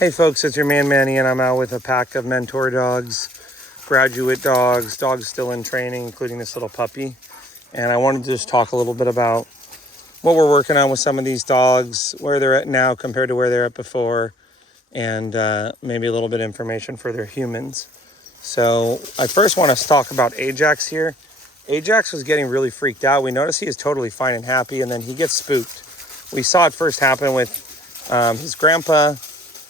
Hey folks, it's your man Manny, and I'm out with a pack of mentor dogs, graduate dogs, dogs still in training, including this little puppy. And I wanted to just talk a little bit about what we're working on with some of these dogs, where they're at now compared to where they're at before, and maybe a little bit of information for their humans. So I first want to talk about Ajax here. Ajax was getting really freaked out. We noticed he is totally fine and happy, and then he gets spooked. We saw it first happen with his grandpa.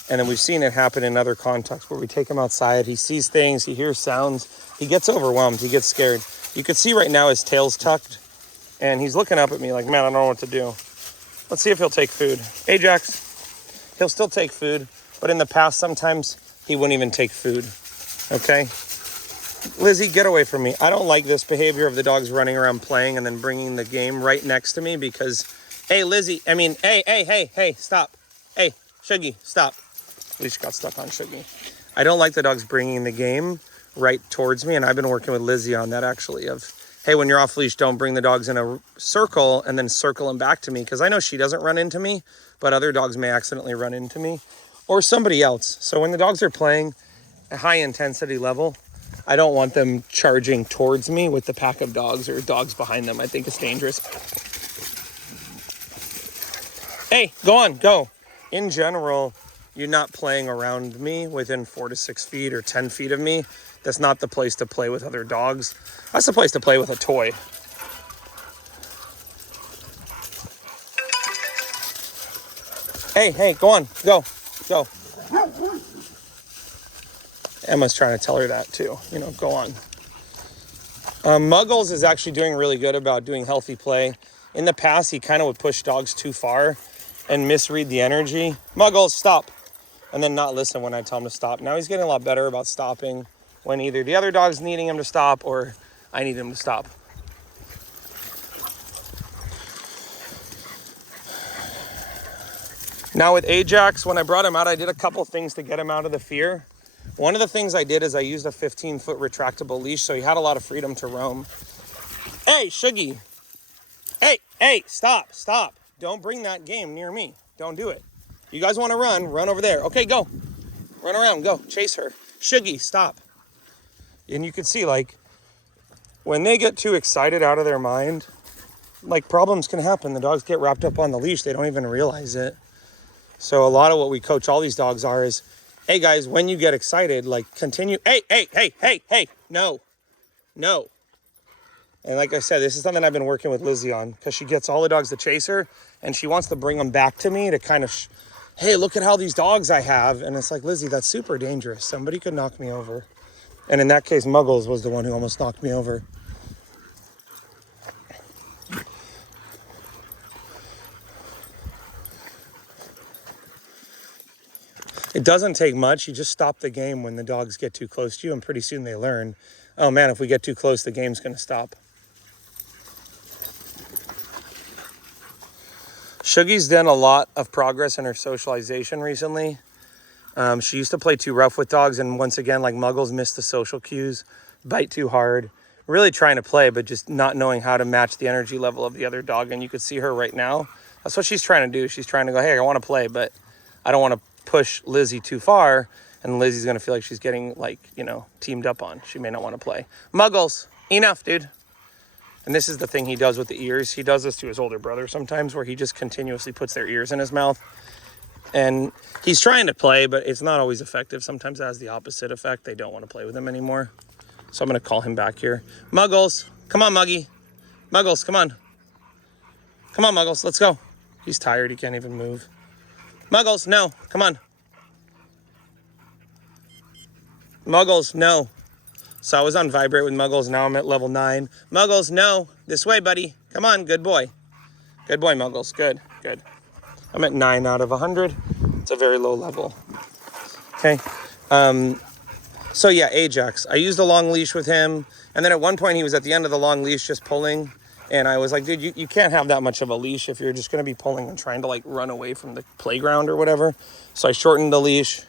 And then we've seen it happen in other contexts where we take him outside. He sees things, he hears sounds, he gets overwhelmed, he gets scared. You can see right now his tail's tucked and he's looking up at me like, man, I don't know what to do. Let's see if he'll take food. Ajax, he'll still take food, but in the past, sometimes he wouldn't even take food, okay? Lizzie, get away from me. I don't like this behavior of the dogs running around playing and then bringing the game right next to me because, hey, Lizzie, hey, stop. Hey, Shuggy, stop. Leash got stuck on Shuggy. I don't like the dogs bringing the game right towards me, and I've been working with Lizzie on that actually of, hey, when you're off leash, don't bring the dogs in a circle and then circle them back to me, because I know she doesn't run into me, but other dogs may accidentally run into me or somebody else. So when the dogs are playing a high intensity level, I don't want them charging towards me with the pack of dogs or dogs behind them. I think it's dangerous. Hey, go on, go. In general, you're not playing around me within 4 to 6 feet or 10 feet of me. That's not the place to play with other dogs. That's the place to play with a toy. Hey, go on, go. Emma's trying to tell her that too, go on. Muggles is actually doing really good about doing healthy play. In the past, he kind of would push dogs too far and misread the energy. Muggles, stop. And then not listen when I tell him to stop. Now he's getting a lot better about stopping when either the other dog's needing him to stop or I need him to stop. Now with Ajax, when I brought him out, I did a couple things to get him out of the fear. One of the things I did is I used a 15-foot retractable leash, so he had a lot of freedom to roam. Hey, Shuggy. Hey, stop. Don't bring that game near me. Don't do it. You guys want to run over there. Okay, go. Run around, go. Chase her. Shuggy, stop. And you can see, when they get too excited out of their mind, problems can happen. The dogs get wrapped up on the leash. They don't even realize it. So a lot of what we coach all these dogs is, hey, guys, when you get excited, continue. Hey, no. And like I said, this is something I've been working with Lizzie on because she gets all the dogs to chase her and she wants to bring them back to me to kind of... hey, look at how these dogs I have. And it's like, Lizzie, that's super dangerous. Somebody could knock me over. And in that case, Muggles was the one who almost knocked me over. It doesn't take much. You just stop the game when the dogs get too close to you, and pretty soon they learn, oh man, if we get too close, the game's going to stop. Shuggy's done a lot of progress in her socialization recently. She used to play too rough with dogs, and once again, like Muggles, missed the social cues, bite too hard, really trying to play, but just not knowing how to match the energy level of the other dog. And you could see her right now. That's what she's trying to do. She's trying to go, hey, I want to play, but I don't want to push Lizzie too far, and Lizzie's going to feel like she's getting, teamed up on. She may not want to play. Muggles, enough, dude. And this is the thing he does with the ears. He does this to his older brother sometimes, where he just continuously puts their ears in his mouth. And he's trying to play, but it's not always effective. Sometimes it has the opposite effect. They don't want to play with him anymore. So I'm going to call him back here. Muggles, come on, Muggy. Muggles, come on. Come on, Muggles, let's go. He's tired. He can't even move. Muggles, no. Come on. Muggles, no. So I was on vibrate with Muggles. Now I'm at level 9. Muggles, no. This way, buddy. Come on, good boy. Good boy, Muggles. Good. I'm at 9 out of 100. It's a very low level. Okay. So yeah, Ajax. I used a long leash with him. And then at one point he was at the end of the long leash just pulling. And I was like, dude, you can't have that much of a leash if you're just going to be pulling and trying to run away from the playground or whatever. So I shortened the leash.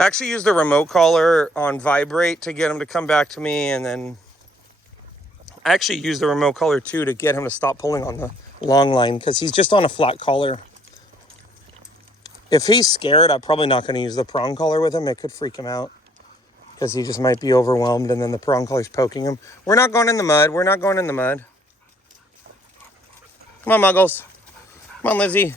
I actually used the remote collar on vibrate to get him to come back to me. And then I actually used the remote collar too to get him to stop pulling on the long line because he's just on a flat collar. If he's scared, I'm probably not going to use the prong collar with him. It could freak him out because he just might be overwhelmed and then the prong collar's poking him. We're not going in the mud. We're not going in the mud. Come on, Muggles. Come on, Lizzie.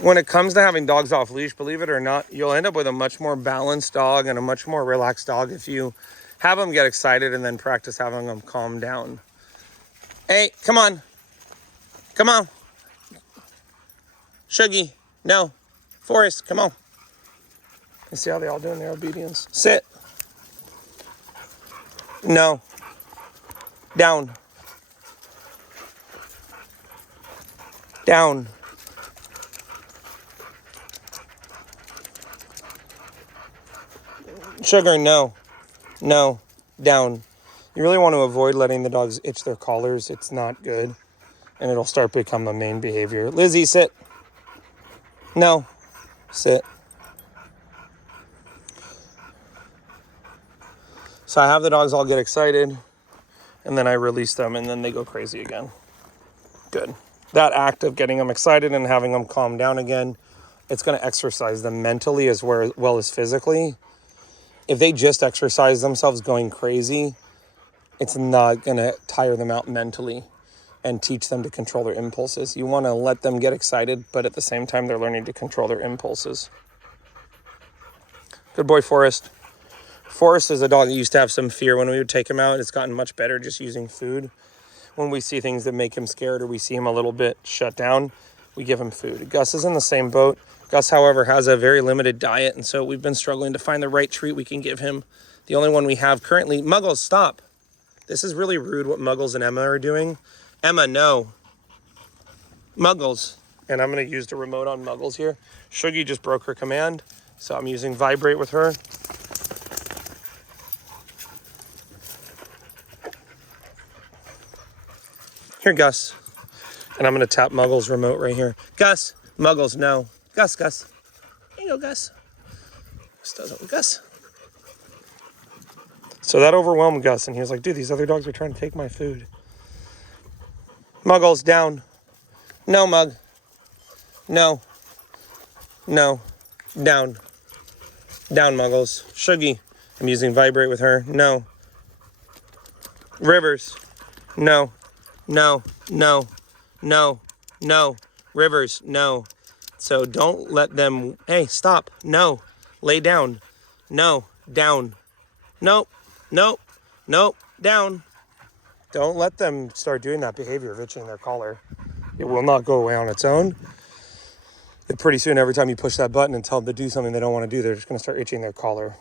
When it comes to having dogs off leash, believe it or not, you'll end up with a much more balanced dog and a much more relaxed dog if you have them get excited and then practice having them calm down. Hey, come on. Come on. Shuggy, no. Forrest, come on. You see how they all doing their obedience? Sit. No. Down. Down. Sugar, no. No. Down. You really want to avoid letting the dogs itch their collars. It's not good. And it'll start to become a main behavior. Lizzie, sit. No. Sit. So I have the dogs all get excited, and then I release them, and then they go crazy again. Good. That act of getting them excited and having them calm down again, it's going to exercise them mentally as well as physically. If they just exercise themselves going crazy, it's not going to tire them out mentally and teach them to control their impulses. You want to let them get excited, but at the same time, they're learning to control their impulses. Good boy, Forrest. Forrest is a dog that used to have some fear when we would take him out. It's gotten much better just using food. When we see things that make him scared or we see him a little bit shut down, we give him food. Gus is in the same boat. Gus, however, has a very limited diet, and so we've been struggling to find the right treat we can give him. The only one we have currently... Muggles, stop. This is really rude what Muggles and Emma are doing. Emma, no. Muggles. And I'm going to use the remote on Muggles here. Shuggy just broke her command, so I'm using Vibrate with her. Here, Gus. And I'm going to tap Muggles' remote right here. Gus. Muggles, no. Gus, Gus. Here you go, Gus. This doesn't... Gus. So that overwhelmed Gus, and he was like, dude, these other dogs are trying to take my food. Muggles, down. No, Mug. No. No. Down. Down, Muggles. Shuggy. I'm using Vibrate with her. No. Rivers. No. No. No. No. No. Rivers. No. So don't let them... Hey, stop. No. Lay down. No. Down. Nope. Nope. Nope. Down. Don't let them start doing that behavior of itching their collar. It will not go away on its own. And pretty soon, every time you push that button and tell them to do something they don't want to do, they're just going to start itching their collar.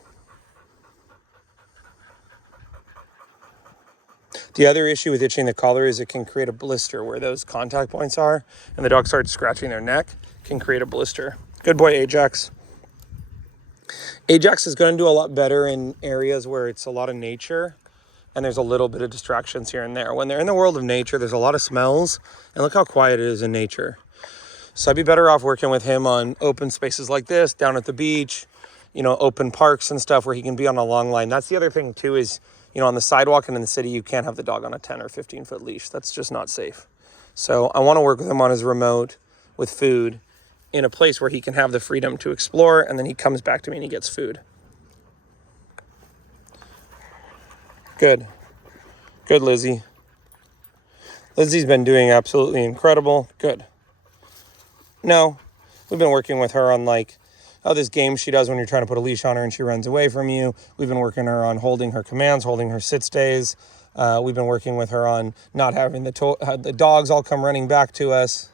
The other issue with itching the collar is it can create a blister where those contact points are, and the dog starts scratching their neck, can create a blister. Good boy, Ajax. Ajax is going to do a lot better in areas where it's a lot of nature and there's a little bit of distractions here and there. When they're in the world of nature, there's a lot of smells, and look how quiet it is in nature. So I'd be better off working with him on open spaces like this, down at the beach, you know, open parks and stuff where he can be on a long line. That's the other thing too is, you know, on the sidewalk and in the city, you can't have the dog on a 10 or 15 foot leash. That's just not safe. So I want to work with him on his remote with food in a place where he can have the freedom to explore, and then he comes back to me and he gets food. Good. Good, Lizzie. Lizzie's been doing absolutely incredible. Good. No, we've been working with her on this game she does when you're trying to put a leash on her and she runs away from you. We've been working her on holding her commands, holding her sit stays. We've been working with her on not having the dogs all come running back to us.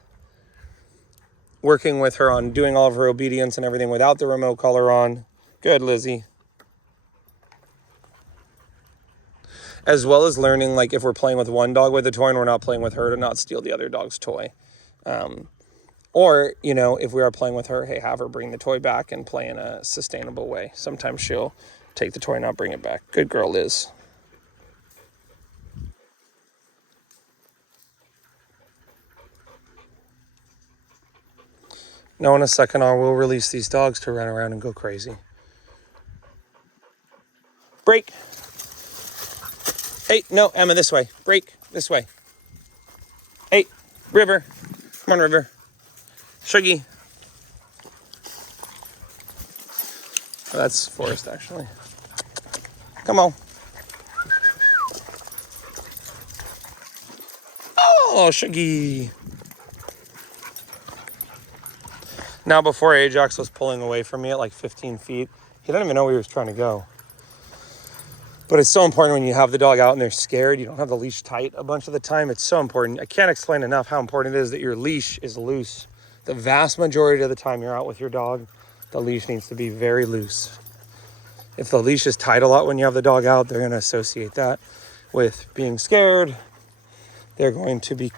Working with her on doing all of her obedience and everything without the remote collar on. Good, Lizzie. As well as learning, if we're playing with one dog with a toy and we're not playing with her, to not steal the other dog's toy. Or, if we are playing with her, hey, have her bring the toy back and play in a sustainable way. Sometimes she'll take the toy and not bring it back. Good girl, Liz. Now in a second, I will release these dogs to run around and go crazy. Break. Hey, no, Emma, this way. Break, this way. Hey, River. Come on, River. Shuggy. Oh, that's Forrest, actually. Come on. Oh, Shuggy. Now, before Ajax was pulling away from me at like 15 feet, he didn't even know where he was trying to go. But it's so important when you have the dog out and they're scared, you don't have the leash tight a bunch of the time. It's so important. I can't explain enough how important it is that your leash is loose. The vast majority of the time you're out with your dog, the leash needs to be very loose. If the leash is tight a lot when you have the dog out, they're going to associate that with being scared. They're going to be,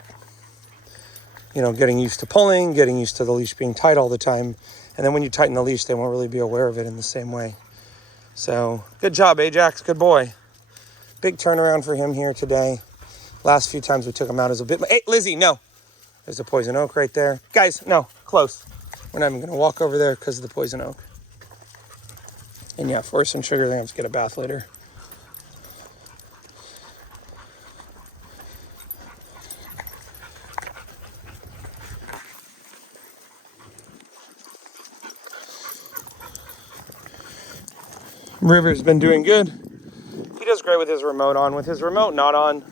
getting used to pulling, getting used to the leash being tight all the time. And then when you tighten the leash, they won't really be aware of it in the same way. So, good job, Ajax. Good boy. Big turnaround for him here today. Last few times we took him out as a bit... Hey, Lizzie, no. There's a poison oak right there. Guys, no. Close. We're not even going to walk over there because of the poison oak. And yeah, Forrest and Sugar, they have to get a bath later. River's been doing good. He does great with his remote on. With his remote not on,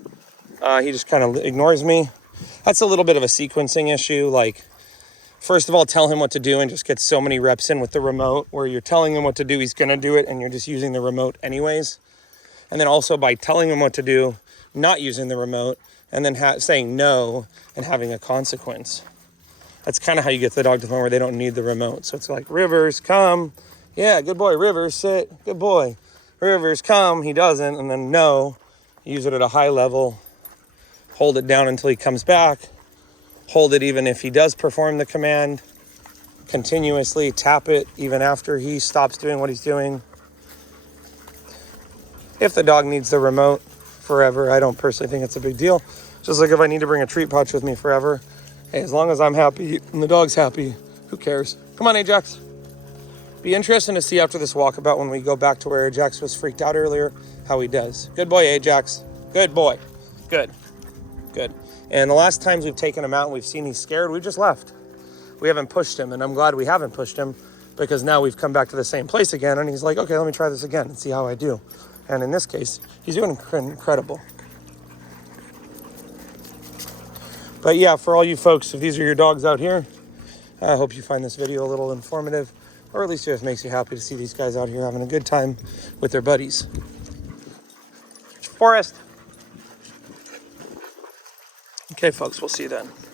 he just kind of ignores me. That's a little bit of a sequencing issue. Like, first of all, tell him what to do and just get so many reps in with the remote where you're telling him what to do, he's going to do it, and you're just using the remote anyways. And then also by telling him what to do, not using the remote, and then saying no and having a consequence. That's kind of how you get the dog to the point where they don't need the remote. So it's like, Rivers, come. Yeah, good boy. Rivers, sit. Good boy. Rivers, come. He doesn't. And then no. Use it at a high level. Hold it down until he comes back. Hold it even if he does perform the command. Continuously tap it even after he stops doing what he's doing. If the dog needs the remote forever, I don't personally think it's a big deal. Just like if I need to bring a treat pouch with me forever. Hey, as long as I'm happy and the dog's happy, who cares? Come on, Ajax. Be interesting to see after this walkabout when we go back to where Ajax was freaked out earlier, how he does. Good boy, Ajax. Good boy. Good. Good. And the last times we've taken him out and we've seen he's scared, we've just left. We haven't pushed him, and I'm glad we haven't pushed him because now we've come back to the same place again, and he's like, okay, let me try this again and see how I do. And in this case, he's doing incredible. But yeah, for all you folks, if these are your dogs out here, I hope you find this video a little informative, or at least if it makes you happy to see these guys out here having a good time with their buddies. Forrest. Okay, folks, we'll see you then.